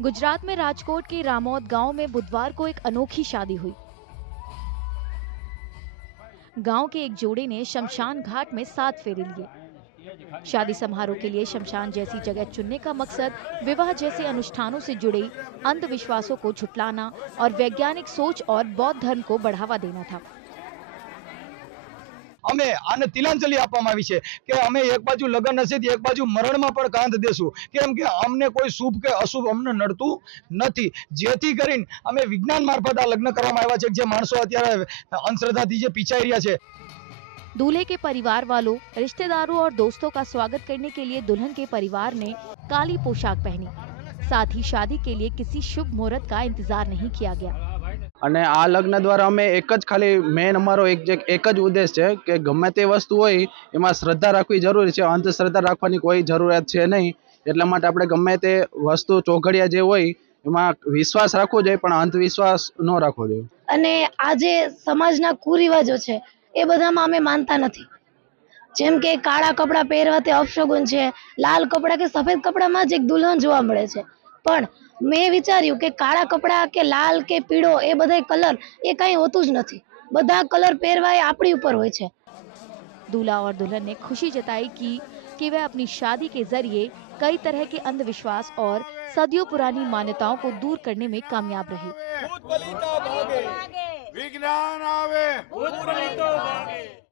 गुजरात में राजकोट के रामौद गांव में बुधवार को एक अनोखी शादी हुई। गांव के एक जोड़े ने शमशान घाट में 7 फेरे लिए। शादी समारोह के लिए शमशान जैसी जगह चुनने का मकसद विवाह जैसे अनुष्ठानों से जुड़े अंधविश्वासों को झुटलाना और वैज्ञानिक सोच और बौद्ध धर्म को बढ़ावा देना था। અમે આને તિલાંજલિ આપવામાં આવી છે કે અમે એક બાજુ લગ્ન હશે એક બાજુ મરણમાં પણ કાંધ દેશું, કેમ કે અમને કોઈ શુભ કે અશુભ અમને નડતું નથી, જેથી કરીને અમે વિજ્ઞાન મારફત આ લગ્ન કરવામાં આવ્યા છે, જે માણસો અત્યારે અંધશ્રદ્ધાથી જે પીછાઈ રહ્યા છે। दूल्हे के परिवार वालों, रिश्तेदारों और दोस्तों का स्वागत करने के लिए दुल्हन के परिवार ने काली पोशाक पहनी। साथ ही शादी के लिए किसी शुभ मुहूर्त का इंतजार नहीं किया गया। અને આ લગ્ન દ્વારા અમે એક જ ખાલી મેન અમારો એક જ ઉદ્દેશ છે કે ગમે તે વસ્તુ હોય એમાં શ્રદ્ધા રાખવી જરૂરી છે, અંધશ્રદ્ધા રાખવાની કોઈ જરૂરિયાત છે નહીં। એટલા માટે આપણે ગમે તે વસ્તુ ચોઘડિયા જે હોય એમાં વિશ્વાસ રાખવો જોઈએ, પણ અંધવિશ્વાસ ન રાખવો જોઈએ। અને આજે સમાજના કુરિવાજો છે એ બધામાં અમે માનતા નથી, જેમ કે કાળા કપડા પહેરવા તે અપશગુન છે, લાલ કપડા કે સફેદ કપડામાં જ એક દુલ્હન જોવા મળે છે। પણ મેં વિચાર્યું કે કાળા કપડા કે લાલ કે પીળો એ બધા કલર એ કઈ હોતું જ નથી, બધા કલર પહેરવા એ આપણી ઉપર હોય છે। दूल्हा और दुल्हन ने खुशी जताई कि वह अपनी शादी के जरिए कई तरह के अंधविश्वास और सदियों पुरानी मान्यताओं को दूर करने में कामयाब रहे। विज्ञान आवे।